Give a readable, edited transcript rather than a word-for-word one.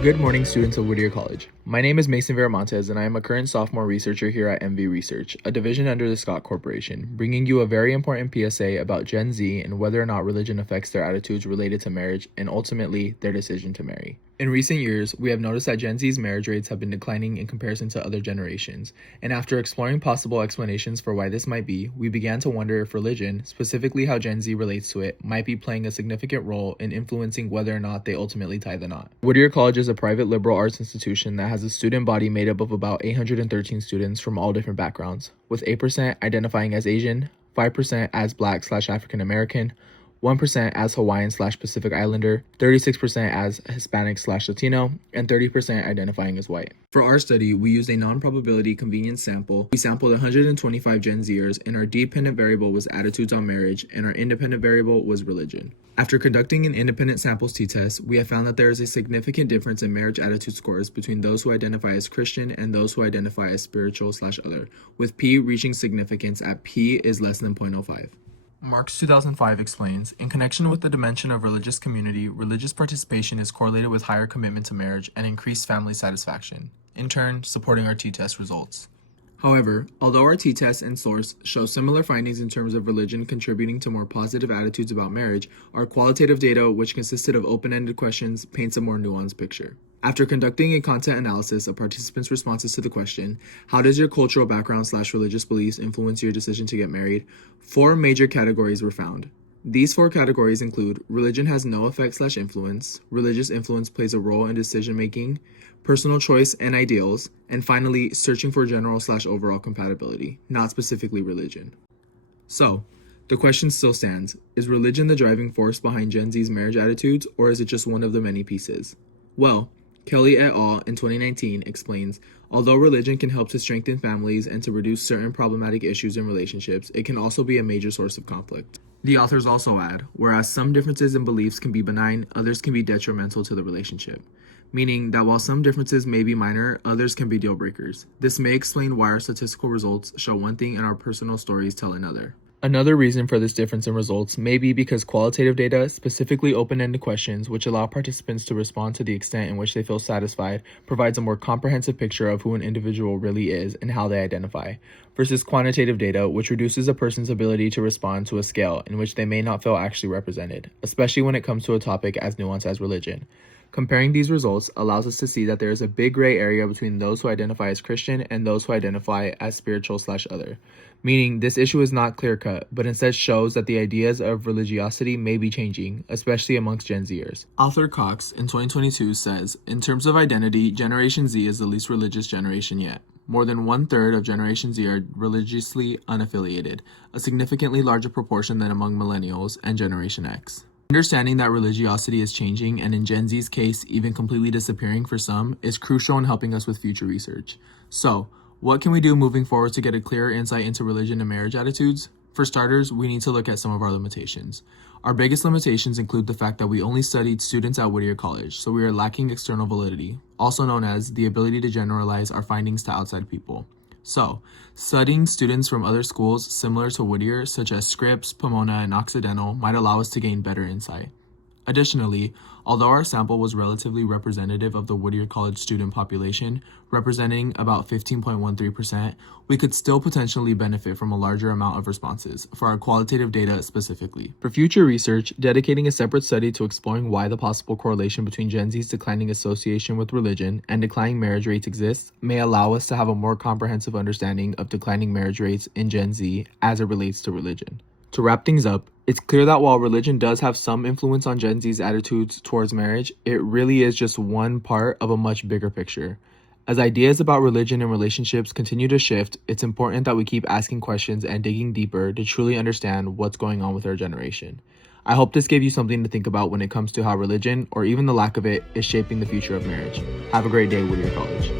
Good morning, students of Whittier College. My name is Mason Viramontes, and I am a current sophomore researcher here at MV Research, a division under the Scott Corporation, bringing you a very important PSA about Gen Z and whether or not religion affects their attitudes related to marriage and ultimately their decision to marry. In recent years, we have noticed that Gen Z's marriage rates have been declining in comparison to other generations, and after exploring possible explanations for why this might be, we began to wonder if religion, specifically how Gen Z relates to it, might be playing a significant role in influencing whether or not they ultimately tie the knot. Whittier College is a private liberal arts institution that has a student body made up of about 813 students from all different backgrounds, with 8% identifying as Asian, 5% as Black/African American, 1% as Hawaiian/Pacific Islander, 36% as Hispanic/Latino, and 30% identifying as white. For our study, we used a non-probability convenience sample. We sampled 125 Gen Zers, and our dependent variable was attitudes on marriage, and our independent variable was religion. After conducting an independent samples t-test, we have found that there is a significant difference in marriage attitude scores between those who identify as Christian and those who identify as spiritual/other, with P reaching significance at P is less than 0.05. Marks 2005 explains, in connection with the dimension of religious community, religious participation is correlated with higher commitment to marriage and increased family satisfaction, in turn supporting our t-test results. However, although our t-test and source show similar findings in terms of religion contributing to more positive attitudes about marriage, our qualitative data, which consisted of open-ended questions, paints a more nuanced picture. After conducting a content analysis of participants' responses to the question, how does your cultural background/religious beliefs influence your decision to get married? 4 major categories were found. These 4 categories include religion has no effect/influence, religious influence plays a role in decision-making, personal choice and ideals, and finally, searching for general/overall compatibility, not specifically religion. So, the question still stands, is religion the driving force behind Gen Z's marriage attitudes, or is it just one of the many pieces? Well, Kelly et al. In 2019 explains, although religion can help to strengthen families and to reduce certain problematic issues in relationships, it can also be a major source of conflict. The authors also add, whereas some differences in beliefs can be benign, others can be detrimental to the relationship. Meaning that while some differences may be minor, others can be deal breakers. This may explain why our statistical results show one thing and our personal stories tell another. Another reason for this difference in results may be because qualitative data, specifically open-ended questions, which allow participants to respond to the extent in which they feel satisfied, provides a more comprehensive picture of who an individual really is and how they identify, versus quantitative data, which reduces a person's ability to respond to a scale in which they may not feel actually represented, especially when it comes to a topic as nuanced as religion. Comparing these results allows us to see that there is a big gray area between those who identify as Christian and those who identify as spiritual/other, meaning this issue is not clear-cut, but instead shows that the ideas of religiosity may be changing, especially amongst Gen Zers. Author Cox in 2022 says, in terms of identity, Generation Z is the least religious generation yet. More than 1/3 of Generation Z are religiously unaffiliated, a significantly larger proportion than among Millennials and Generation X. Understanding that religiosity is changing, and in Gen Z's case, even completely disappearing for some, is crucial in helping us with future research. So, what can we do moving forward to get a clearer insight into religion and marriage attitudes? For starters, we need to look at some of our limitations. Our biggest limitations include the fact that we only studied students at Whittier College, so we are lacking external validity, also known as the ability to generalize our findings to outside people. So, studying students from other schools similar to Whittier, such as Scripps, Pomona, and Occidental, might allow us to gain better insight. Additionally, although our sample was relatively representative of the Whittier College student population, representing about 15.13%, we could still potentially benefit from a larger amount of responses, for our qualitative data specifically. For future research, dedicating a separate study to exploring why the possible correlation between Gen Z's declining association with religion and declining marriage rates exists may allow us to have a more comprehensive understanding of declining marriage rates in Gen Z as it relates to religion. To wrap things up, it's clear that while religion does have some influence on Gen Z's attitudes towards marriage, it really is just one part of a much bigger picture. As ideas about religion and relationships continue to shift, it's important that we keep asking questions and digging deeper to truly understand what's going on with our generation. I hope this gave you something to think about when it comes to how religion, or even the lack of it, is shaping the future of marriage. Have a great day, Whittier College.